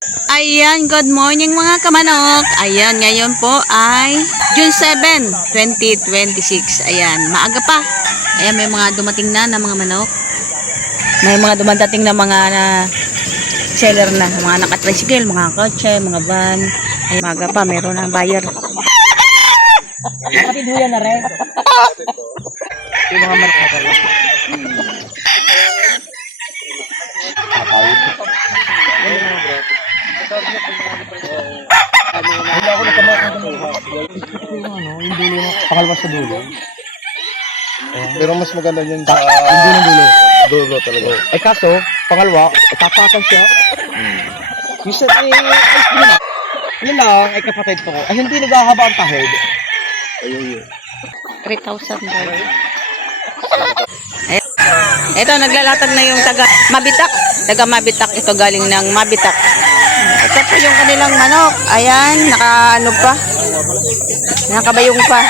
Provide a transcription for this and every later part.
Ayan, good morning mga kamanok. Ayan, ngayon po ay June 7, 2026. Ayan, maaga pa. Ayan, may mga dumating na mga manok. May mga dumadating na mga seller na. Mga nakatricycle, mga kotse, mga van. Ayan, maaga pa, meron na buyer. Kapit ho yan na rin. Yung mga manok na rin. Wala ako nagkamakang yung dulo na pakalwas sa dulo. Pero mas maganda yun sa Yung dulo ng dulo. dulo talaga. Eh kaso, pangalwa, tapatan siya. Yung sa ay lang. Yun lang, ay kapatid ko. Ay hindi naghahaba ang tahod. Ayun. 3,000 daw. Ito, naglalatag na yung taga Mabitak. Taga Mabitak. Ito galing ng Mabitak. Ito po yung kanilang manok. Ayan, naka-ano pa. Nakabayong pa.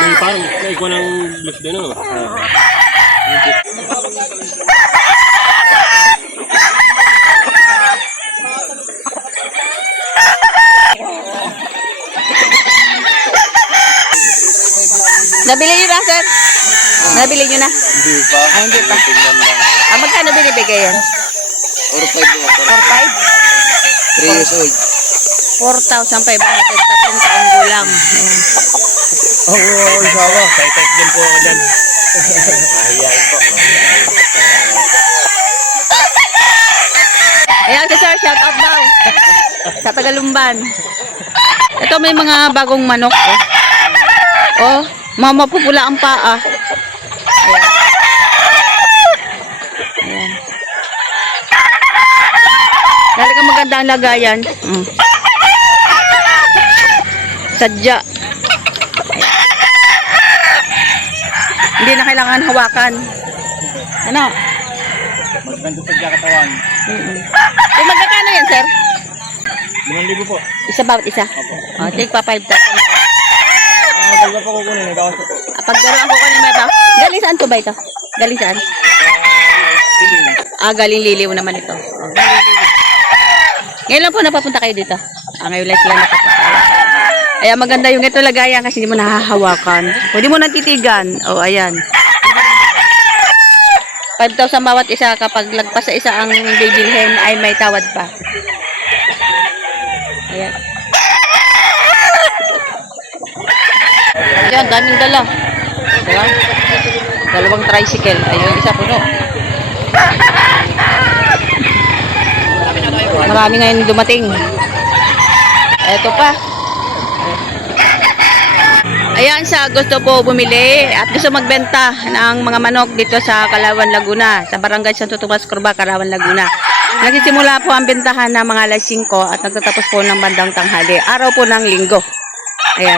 May parang naikuha ng blues din, no? Nabili nyo na, sir? Nabili nyo na? Hindi pa. Ay, hindi pa. Tingnan lang. Magkano binibigay yan? Or 5 mo. 4,500? 3 years old. 4,500. 3 taong gulang. Ayan. Oo, isawa. Type din po ako dyan. Mahihain po. Ayan si sir, shout out daw. Sa Tagalumban. Ito may mga bagong manok. Oh, mapupula ang paa. Ayan. Ayan. Talagang maganda ang lagayan. Sadya. Hindi na kailangan hawakan. Ano? Maganda sa katawan. Kung magkakano yan, sir? 5,000 po. Isa bawat isa? Oh, take pa 5,000. Dalawa po kukunin. Nagawas po. Pagdaroan ko kanina may ba? Galing saan to ba ito? Galing saan? Galing Liliw naman ito. Ngayon lang po napapunta kayo dito. Ngayon lang sila napapunta. Ayan, maganda yung ito lagayan kasi hindi mo nahahawakan. Pwede mo natitigan. O, ayan. 5,000 bawat isa. Kapag lagpas sa isa ang bibilhin ay may tawad pa. Ayan. Ayan, daming dala. Diba? Dalawang tricycle. Ayun, isa puno. Marami ngayon dumating. Eto pa. Ayan, sa gusto po bumili at gusto magbenta ng mga manok dito sa Calauan, Laguna. Sa Barangay Santo Tomas, Corba, Calauan, Laguna. Nagsisimula po ang bentahan ng mga alas 5 at nagtatapos po ng bandang tanghali. Araw po ng linggo. Ayan.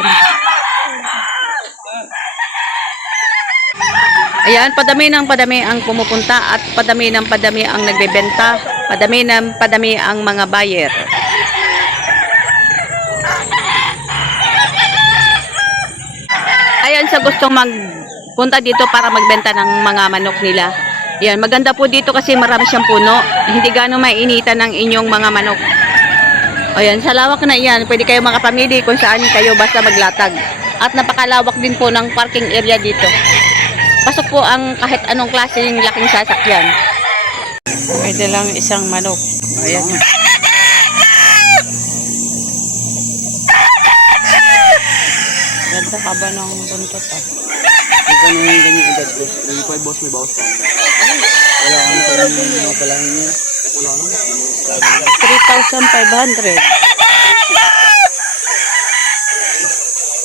Ayan, padami ng padami ang pumupunta at padami ng padami ang nagbebenta. Padami ng padami ang mga buyer. Ayan, sa gustong magpunta dito para magbenta ng mga manok nila. Ayan, maganda po dito kasi marami siyang puno. Hindi gano'ng mainitan ng inyong mga manok. Ayan, sa lawak na iyan, pwede kayo makapamili kung saan kayo basta maglatag. At napakalawak din po ng parking area dito. Pasok po ang kahit anong klaseng laking sasakyan. Pwede lang isang manok. Ayan. Ganda haba ng buntot ah. Ito nung ganyan edad ko. Yung 5 boss may bawas pa. Wala kang sa mga palahin niya. Wala kang. 3,500.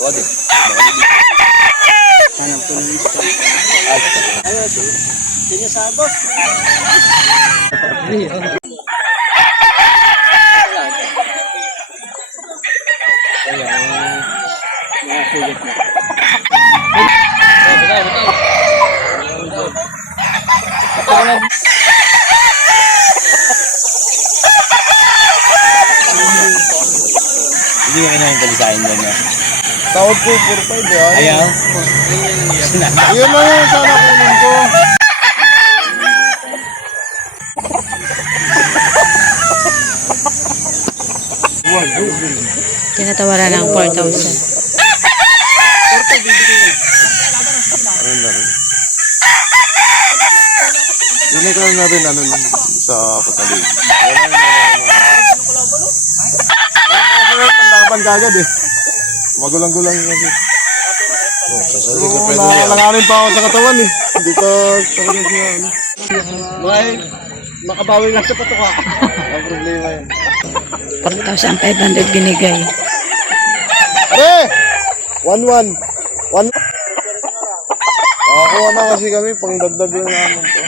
Wadi. Hanap ko ng isa. Ayos. Kanya sa boss. Kaya, mga sulit na. na. Hindi ko kinahin kalisain mo na. Tawad ko, 4-5 yan. Ayaw? Yun na yun, sana kunin ko. Tinatawaran ng 4,000. Ayun na rin. Yun na rin ano sa patalig. Wala na panlaban kagad eh. Magulang-gulang yun kasi. Nalanganin pa ako sa katawan eh. Hindi ko talaga siya ano. Makabawi lang sa patuka. Ang problema yun. 4,500 binigay. Are! 1-1. Nakakuha na kasi kami pang dagdag yung namin to.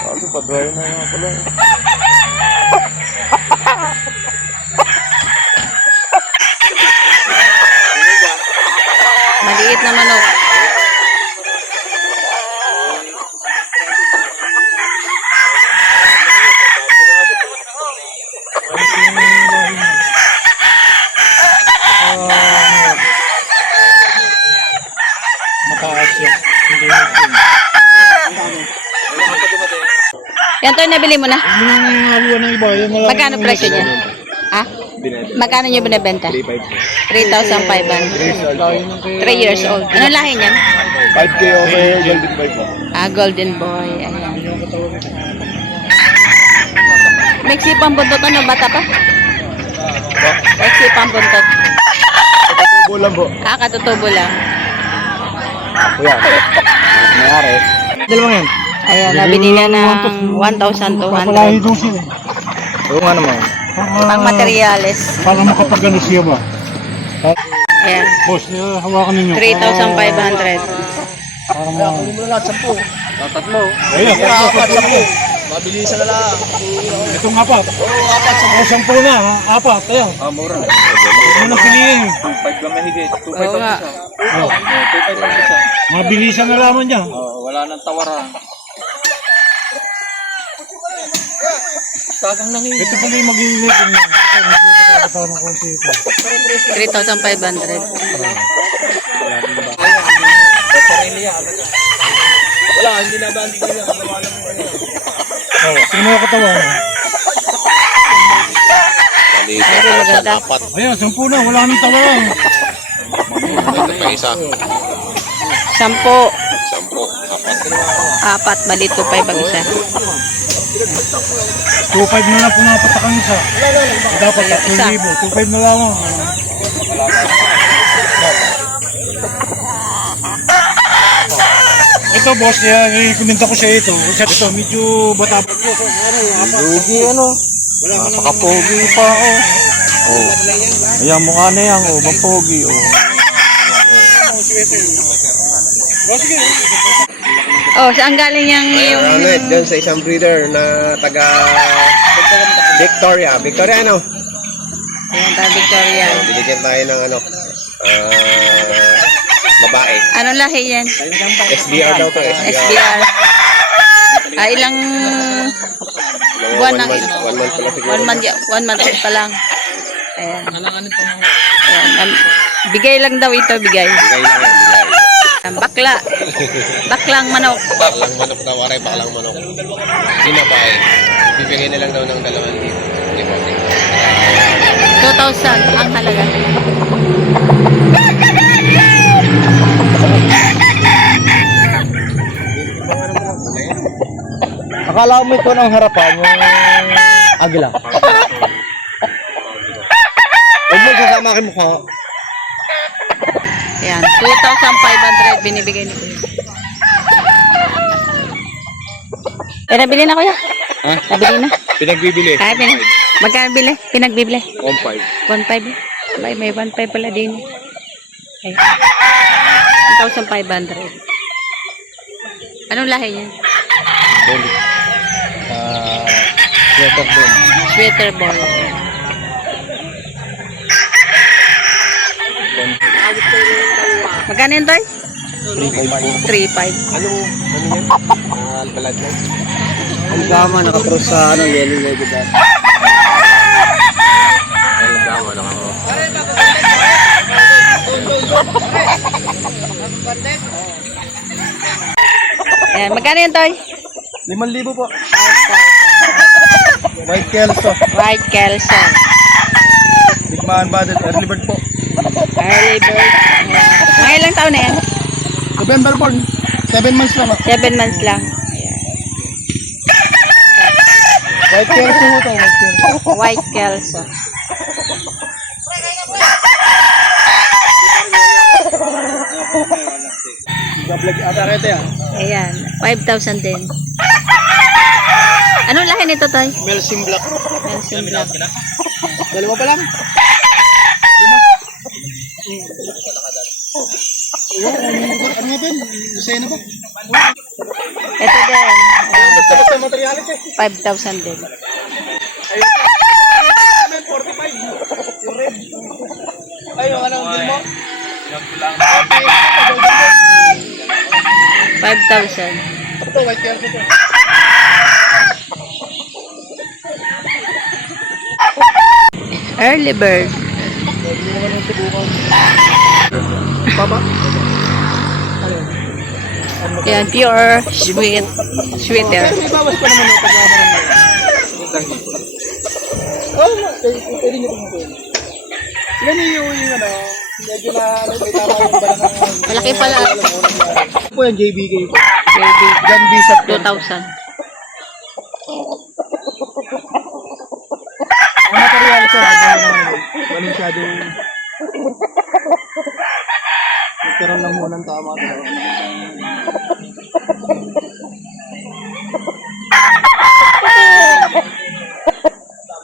Kasi pa-dry na nga pala. Maliit na manok. Yan to, nabili mo na. Magkano presyo niya? Ha? Magkano niyo binibenta? 3,500. 3 years old. Anong lahi niyan? 5K over Golden Boy po. Golden boy. Ayan. Mexi pang buntot, ano? Bata pa? Mexi pang buntot. Tubo lang po. Katutubo lang. Kuya. Mayari. Dalawang yan. Ayan, nabili na ng 1,200. Oo nga naman. Pang materyales. Para makapagano siya ba? Ayan. Boss, hawakan ninyo. 3,500. Tatlo. Ayun, tatlo. Mabilisan na lang. Itong apat. Oo, apat sa O, 10 na, ha? Apat, ayan. mura. Huwag mo na piliin. 2.5 lang mahigit. 2.5 Oo nga. 2.5 lang isa. Mabilisan na lamang niya. Wala nang tawaran. Sagang nang Ito pala yung maging meeting niya. Ito, ng konti ito. 3,500. Wala, hindi na ba? Hindi na. Oh, sino mo katawan? Ay, maganda. Ayan, 10 na, wala nang tawaran. 10. 4. Bali 2,500 ang isa. 2.5 na lang pumapatakang isa. Dapat Isa. 3,000. 2.5 na lang. Ito boss, i-commenta ko siya ito. Ito, medyo bata pa. Lugi ano? Napaka-pogi pa oh. Oh. Ayan mukha na yan oh, mapogi oh. Oh, saan galing yung Dyan sa isang breeder na taga Victoria. Victoria ano? Ayan, tayo Victoria. Binigyan tayo ng ano, babae. Anong lahi yan? SBR daw to, SBR. SBR. Ilang buwan nang 1 month pala siguro. 1 month old pa lang. Ayan. Ayan. Bigay lang daw ito, bigay. Bigay lang yan, bigay. Bakla. Baklang manok. Baklang manok daw, aray, baklang manok. Sinabay. Bibigay na lang daw ng 2,000. 2,000 ang halaga. Akala mo ito ng harapan, yung agila. Huwag mo sasama aking mukha. Ayan, 2,500 binibigay ni Kuya. Nabili na Kuya? Ha? Nabili na? Pinagbibili. Magkano bili? Pinagbibili? 1.5. 1,500. Ay, may 1,500 pala din. Ay. 1,500. Anong lahi niya? Sweater doon. Sweater ball. Magkano yun, Toy? 3.5. Ano yan? Balag lang. Ang gama nakapros sa yellow leg ba? Ang gama nakapros. Ayan, magkano yan, Toy? 5,000 po. White Kelso. White Kelson. Bigmaan Baded. Early bird po. Early bird. Ayan. Mga ilang taon na yan? November born. 7 months lang. 7 months lang. White Kelso po ito. White Kelso. White Kelson. Vlog ata rete yan. Ayan, 5,000 din. Anong lahi nito, Toy? Melsim Black. Nelson Black. Dalawa pa lang. Ano nga Ben? Lusena ba? Ito din. Basta materialis eh. 5,000 din. 45. Yung red. Ay, yung anong bill mo? 5,000. Ito, white Kelso ito. Early bird. Hindi naman yung subukan. Papa? Ayan, pure sweet. Sweeter. Pero may bawas pa naman yung pagkakaroon mo. Oo, pwede nyo kung pwede. Ganun yung ano, medyo na may tama yung balakang. Malaki pala. Ito po yan, JBK po. Baby. John Bisat po. 2,000. Ang material siya, masyadong nagkaroon lang muna ng tama.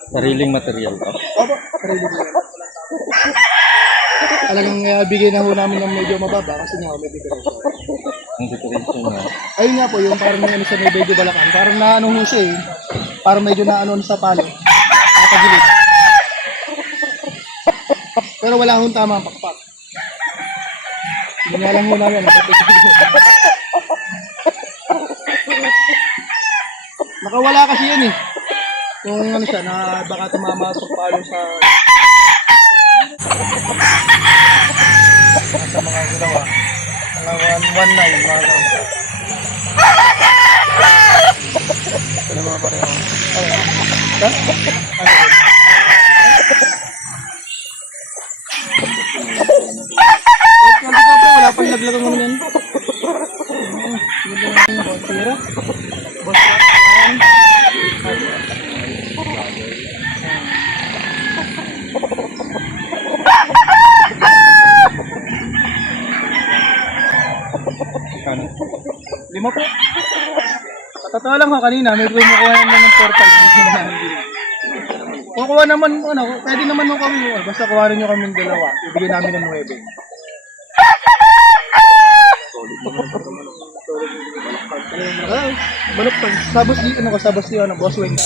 Sariling material to. Opo, sarili ko yan. Talagang bigay na ho namin ng medyo mababa kasi nga may difference. Ang differential niya. Ayun nga po, yung parang may ano sa may medyo balakan. Parang na ano ho siya eh. Parang medyo na ano sa palo. Nakapagilid. Pero wala hong tama ang pakpak. Hindi nga lang ho namin. Nakawala kasi yun eh. Kung ano siya, na baka tumama sa palo sa... Sa mga ginawa. Mga 119, mga ginawa. Ano mga pareho? Ha? Ano yun? Wala pang naglagang mo yan. Tira. Lima po. Sa totoo lang ho, kanina may kumukuha naman ng portal. Kukuha naman, ano, pwede naman nung kami, basta kuha rin nyo kami ng dalawa. Ibigay namin ng 9. Manok pa, sabos di, ano ko, sabos di, ano, boss wing.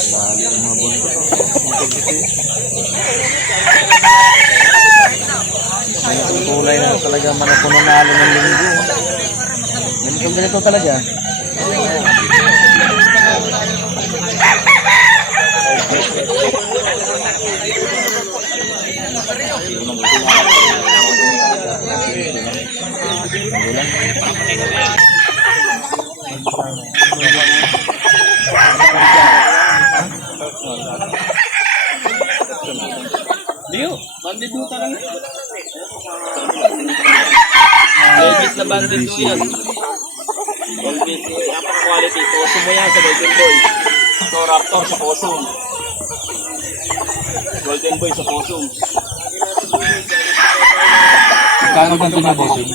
Ang kulay na talaga manapuno na alo ng linggo. Ganito talaga. Leo, bandit mo talaga. Legit na bandit mo yan. Golden, napaka-quality. Poso mo yan sa Golden Boy. Ito, Raptor sa Poso. Golden Boy sa Poso. Kano ba ito na bossing?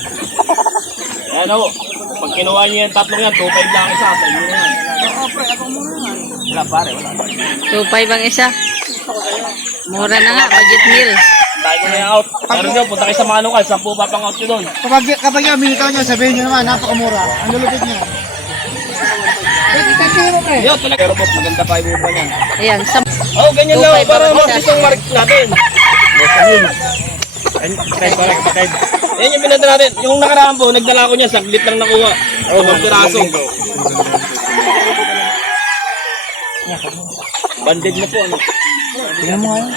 Ayan o, pag kinuha niyo yan, tatlong yan, 2.5 lang isa. Tayo na yan. Wala pare, wala pare. 2,500 ang isa. Mura na nga, budget meal. Tayo ko na yung out. Meron nyo, punta kayo sa Manukal, 10 pa pang out nyo doon. Kapag yung minitaw nyo, sabihin nyo naman, napakamura. Ang lulupit nyo. Yo, talaga. Pero boss, maganda pa yung upa niyan. Ayan, Oh, ganyan lang, 2.5 para ang isa. mas isang mark natin. Boss, ano yun? Ay, para, Yan yung pinunta natin. Yung nakaraan po, nagdala ko niya, saglit lang nakuha. Mga piraso. Banded na po, ano? Tingnan mo nga yun.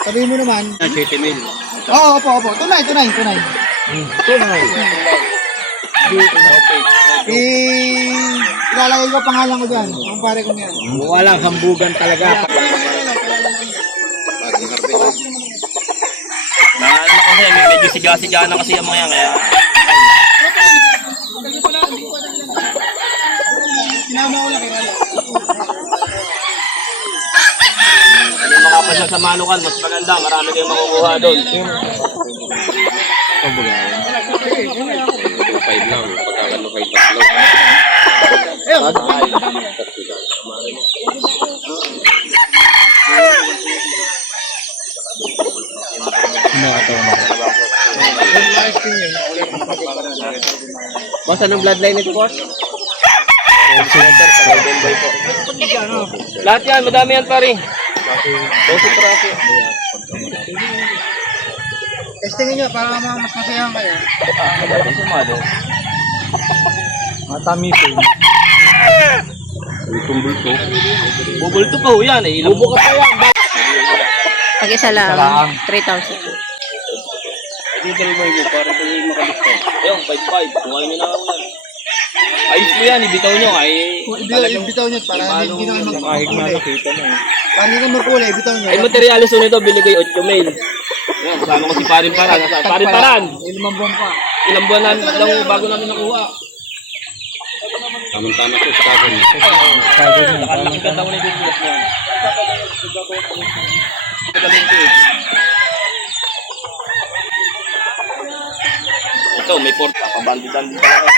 Sabihin mo naman. 7,000. Oo, opo. Tunay. Ilalagay ko pangalan ko dyan. Ang pare ko niyan. Walang hambugan talaga. Ano kasi, medyo siga-siga na kasi yung mga yan. Kaya, Sinama ko lang kaya. yung makapasya sa Manukan, mas maganda. Marami kayong makukuha doon. Boss, anong bloodline nito, boss? Lahat yan, madami yan pare. Testingin nyo para mas masayahan kayo. Matamisin. Bubulto pa ho yan eh. Bubo ka pa yan. Pag isa lang, lang. 3,000. Dito mo yun, para ito yung makalista. Ayun, 5-5. Kuhain nyo na ako yan. Ayos mo yan, ibitaw nyo. Ay, Ibitaw nyo para hindi na kayo Kahit na magkulay. nakita mo. Para hindi na magkulay, ibitaw nyo. ay materialis nyo nito, bili kayo 8 mail. Ayun, kasama ko si Parin Paran. Parin Paran! Ilang buwan pa. Ilang buwan na lang bago namin nakuha. Tama-tama ko sa akin. Nakalaki ka daw na yung business niya. Ito, may porta. Kabandi-bandi talaga.